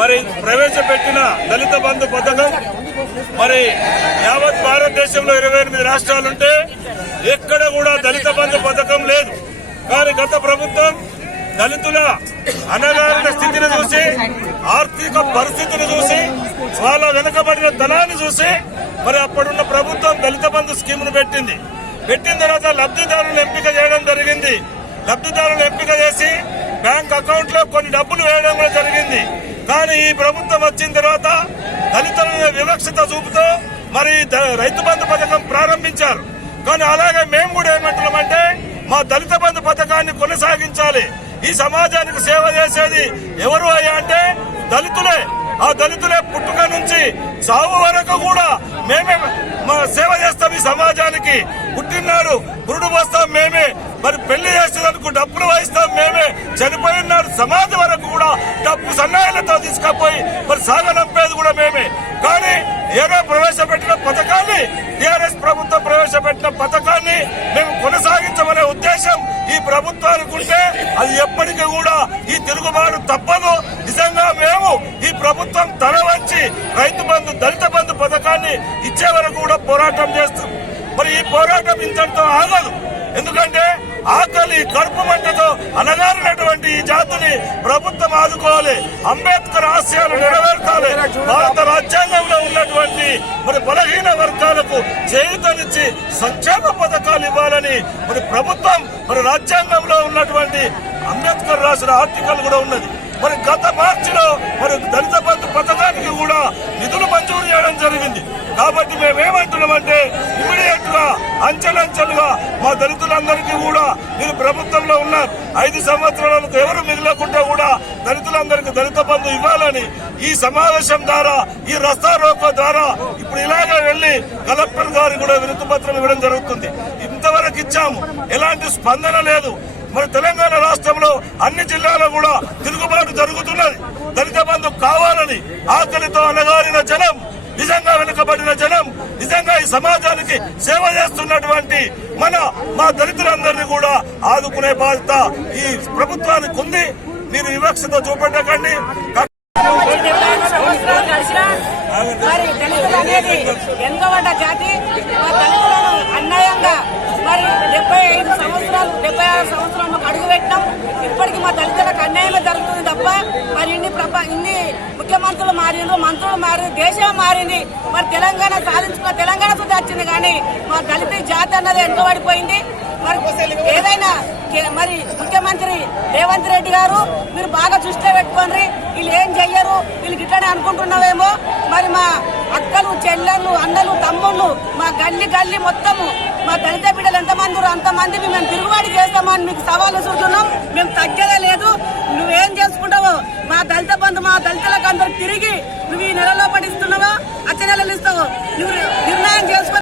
మరి ప్రవేశపెట్టిన దళిత బంధు పథకం మరి యావత్ భారతదేశంలో 28 రాష్ట్రాలుంటే ఎక్కడ కూడా దళిత బంధు పథకం లేదు. కానీ గత ప్రభుత్వం దళితుల అణగారిన స్థితిని చూసి, ఆర్థిక పరిస్థితిని చూసి, వాళ్ళ వెనుకబడిన ధనాన్ని చూసి మరి అప్పుడున్న ప్రభుత్వం దళిత బంధు స్కీమ్ను పెట్టిన తర్వాత లబ్ధిదారులను ఎంపిక చేయడం జరిగింది. లబ్ధిదారులను ఎంపిక చేసి బ్యాంక్ అకౌంట్ లో కొన్ని డబ్బులు వేయడం కూడా జరిగింది. కానీ ఈ ప్రభుత్వం వచ్చిన తర్వాత దళితుల వివక్షత చూపుతూ మరి రైతు బంధు పథకం ప్రారంభించారు. కానీ అలాగే మేము కూడా ఏమంటున్నామంటే మా దళిత బంధు పథకాన్ని కొనసాగించాలి. ఈ సమాజానికి సేవ చేసేది ఎవరు అయ్యా అంటే దళితులే. ఆ దళితులే పుట్టుక నుంచి చావు వరకు కూడా మేమే సేవ చేస్తాం. ఈ సమాజానికి పుట్టినాడు పురుడు పోస్తాం మేమే, మరి పెళ్లి చేసేందుకు డబ్బులు వహిస్తాం మేమే, చనిపోయినాడు సమాధి వరకు కూడా డబ్బు సన్నాయాలతో తీసుకుపోయి మరి సాగనంపేది కూడా మేమే. కానీ ఏదో ప్రవేశపెట్టిన పథకాన్ని, టీఆర్ఎస్ ప్రభుత్వం ప్రవేశపెట్టిన పథకాన్ని మేము కొనసాగించమనే ఉద్దేశం ఈ ప్రభుత్వానికి ఉంటే అది ఎప్పటికీ కూడా ఈ తిరుగుబాటు తప్పదు. నిజంగా మేము ఈ ప్రభుత్వం తల వంచి రైతు బంధు, దళిత బంధు పథకాన్ని ఇచ్చే వరకు కూడా పోరాటం చేస్తాం. మరి ఈ పోరాటం ఇంతటితో ఆగదు. ఎందుకంటే ఆకలి కడుపు మంటతో అనగారినటువంటి ఈ జాతిని ప్రభుత్వం ఆదుకోవాలి. అంబేద్కర్ ఆశయాలు నెరవేర్చాలి. భారత రాజ్యాంగంలో ఉన్నటువంటి మరి బలహీన వర్గాలకు చేయూతనిచ్చి సంక్షేమ పథకాలు ఇవ్వాలని మరి ప్రభుత్వం మరి రాజ్యాంగంలో ఉన్నటువంటి అంబేద్కర్ రాసిన ఆర్టికల్ కూడా ఉన్నది. మరి గత మార్చిలో మరి దళిత బంధు పథకానికి కూడా నిధులు మంజూరు చేయడం జరిగింది. కాబట్టి మేమేమంటున్నామంటే ఇమీడియట్ గా అంచెలంచెలుగా మా దళితులందరికీ కూడా మీరు ప్రభుత్వంలో ఉన్నారు, 5 సంవత్సరాలకు ఎవరు మిగిలకుండా కూడా దళితులందరికీ దళిత బంధు ఇవ్వాలని ఈ సమావేశం ద్వారా, ఈ రస్తా రోకో ద్వారా ఇప్పుడు ఇలాగే వెళ్లి కలెక్టర్ గారికి కూడా వినతి పత్రం ఇవ్వడం జరుగుతుంది. ఇంతవరకు ఇచ్చాము, ఎలాంటి స్పందన లేదు. మరి తెలంగాణ రాష్ట్రంలో అన్ని జిల్లాలో కూడా తిరుగుబాటు జరుగుతున్నది. దళిత బంధు కావాలని ఆకలితో అనగారిన జనం, నిజంగా వెనుకబడిన జనం, నిజంగా ఈ సమాజానికి సేవ చేస్తున్నటువంటి మా దళితులందరినీ కూడా ఆదుకునే బాధ్యత ఈ ప్రభుత్వానికి ఉంది. మీరు వివక్షత చూపెట్టకండి. మరి దళితులు అనేది వెనుకబడ్డ జాతి. అన్యాయంగా మరి 76 సంవత్సరాలు అడుగు పెట్టినాం. ఇప్పటికీ మా దళితులకు అన్యాయమే జరుగుతుంది తప్ప మరి ఇన్ని ముఖ్యమంత్రులు మారిండ్రు, మంత్రులు మారింది, దేశం మారింది. మరి తెలంగాణ సాధించుకున్న తెలంగాణ సుద్ధి వచ్చింది. కానీ మా దళిత జాతి అన్నది వెనుకబడిపోయింది. మరి ఏదైనా మరి ముఖ్యమంత్రి రేవంత్ రెడ్డి గారు మీరు బాగా దృష్టిలో పెట్టుకోండి. వీళ్ళు ఏం చెయ్యరు, వీళ్ళకి ఇట్లనే అనుకుంటున్నావేమో. మరి మా అక్కలు, చెల్లెళ్ళు, అన్నలు, తమ్ముళ్ళు, మా గల్లి మొత్తము మా దళిత బిడ్డలు ఎంతమంది అంతమందిని మేము తిరుగుబాటు చేస్తామని మీకు సవాలు చూస్తున్నాం. మేము తగ్గేదే లేదు. నువ్వేం చేసుకుంటావో మా దళిత బంధు, మా దళితులకు అందరూ తిరిగి నువ్వు ఈ నెలలో పడిస్తున్నావో, వచ్చే నెలలు ఇస్తావు. నువ్వు